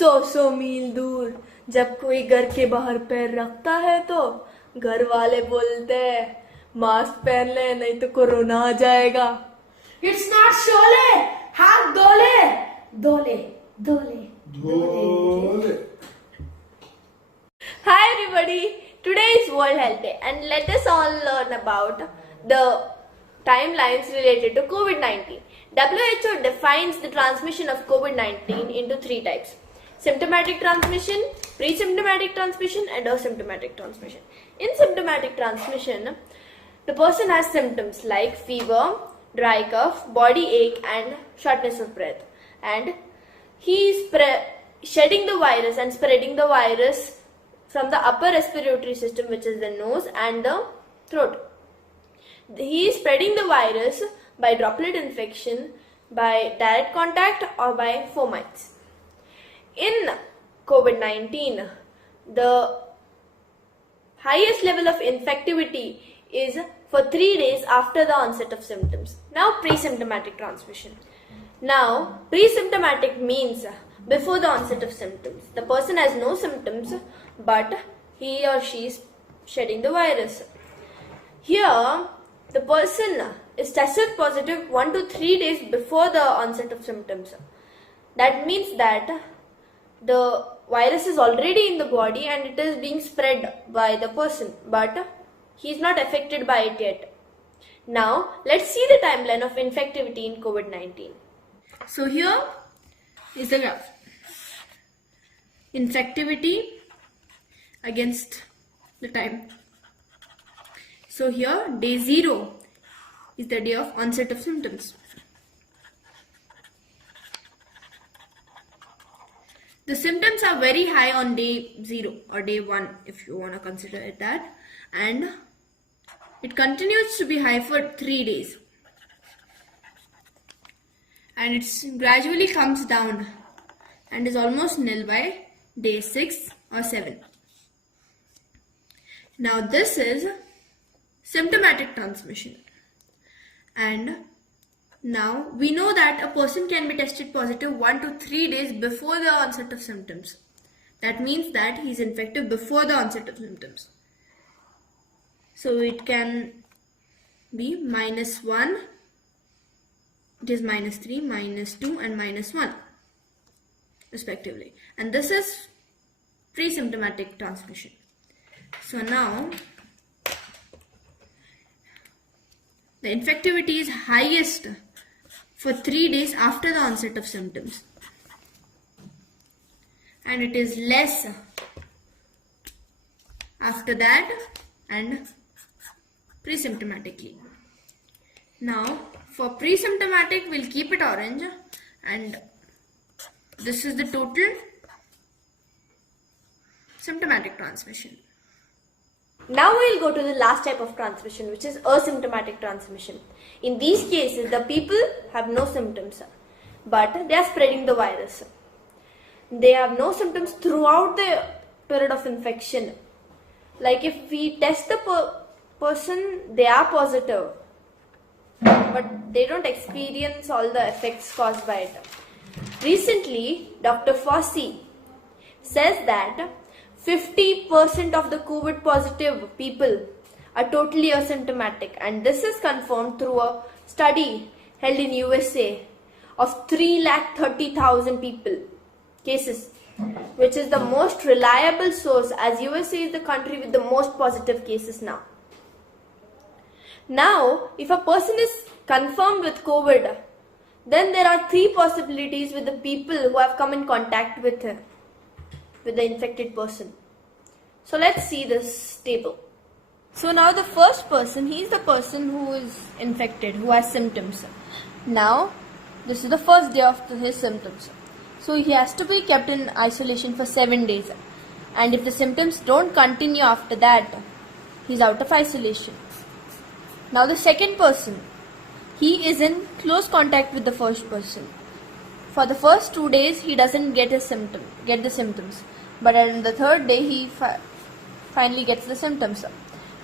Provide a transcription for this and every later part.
सौ मील दूर जब कोई घर के बाहर पैर रखता है तो घर वाले बोलते हैं मास्क पहन ले नहीं तो कोरोना आ जाएगा। It's not शोले, हाथ धोले, धोले, धोले, धोले। Hi everybody, today is World Health Day and let us all learn about the timelines related to Covid-19. WHO defines the transmission of Covid-19 into three types: symptomatic transmission, pre-symptomatic transmission and asymptomatic transmission. In symptomatic transmission, the person has symptoms like fever, dry cough, body ache and shortness of breath, and he is shedding the virus and spreading the virus from the upper respiratory system, which is the nose and the throat. He is spreading the virus by droplet infection, by direct contact or by fomites. In COVID-19, the highest level of infectivity is for 3 days after the onset of symptoms. Now, pre-symptomatic transmission. Now, pre-symptomatic means before the onset of symptoms. The person has no symptoms, but he or she is shedding the virus. Here, the person is tested positive 1 to 3 days before the onset of symptoms. That means that the virus is already in the body and it is being spread by the person, but he is not affected by it yet. Now, let's see the timeline of infectivity in COVID-19. So here is the graph. Infectivity against the time. So here day 0 is the day of onset of symptoms. The symptoms are very high on day 0 or day 1 if you want to consider it that, and it continues to be high for 3 days and it gradually comes down and is almost nil by day 6 or 7. Now this is symptomatic transmission, and now we know that a person can be tested positive 1 to 3 days before the onset of symptoms. That means that he is infected before the onset of symptoms. So it can be -1, it is -3, -2 and -1 respectively. And this is pre-symptomatic transmission. So now the infectivity is highest for 3 days after the onset of symptoms, and it is less after that and pre-symptomatically. Now for pre-symptomatic we'll keep it orange, and this is the total symptomatic transmission. Now we'll go to the last type of transmission, which is asymptomatic transmission. In these cases, the people have no symptoms, but they are spreading the virus. They have no symptoms throughout the period of infection. Like if we test the person, they are positive, but they don't experience all the effects caused by it. Recently, Dr. Fauci says that 50% of the COVID positive people are totally asymptomatic, and this is confirmed through a study held in USA of 330,000 people cases, which is the most reliable source as USA is the country with the most positive cases now. Now, if a person is confirmed with COVID, then there are 3 possibilities with the people who have come in contact with the infected person. So let's see this table. So now the first person, he is the person who is infected, who has symptoms. Now this is the first day of his symptoms. So he has to be kept in isolation for 7 days. And if the symptoms don't continue after that, he is out of isolation. Now the second person, he is in close contact with the first person. For the first 2 days, he doesn't get the symptoms. But on the third day, he finally gets the symptoms.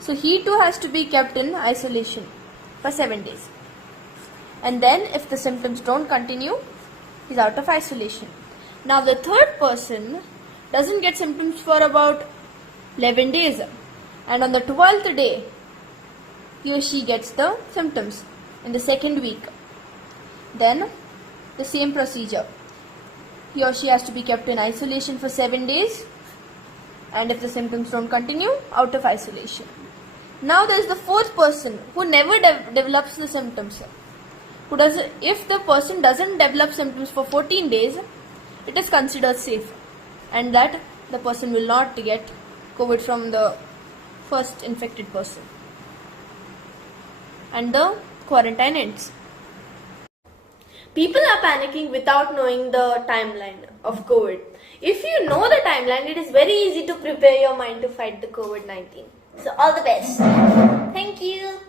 So he too has to be kept in isolation for 7 days. And then if the symptoms don't continue, he's out of isolation. Now the third person doesn't get symptoms for about 11 days, and on the 12th day he or she gets the symptoms in the second week. Then the same procedure. He or she has to be kept in isolation for 7 days, and if the symptoms don't continue, out of isolation. Now there is the fourth person who never develops the symptoms. If the person doesn't develop symptoms for 14 days, it is considered safe, and that the person will not get COVID from the first infected person. And the quarantine ends. People are panicking without knowing the timeline of COVID. If you know the timeline, it is very easy to prepare your mind to fight the COVID-19. So all the best. Thank you.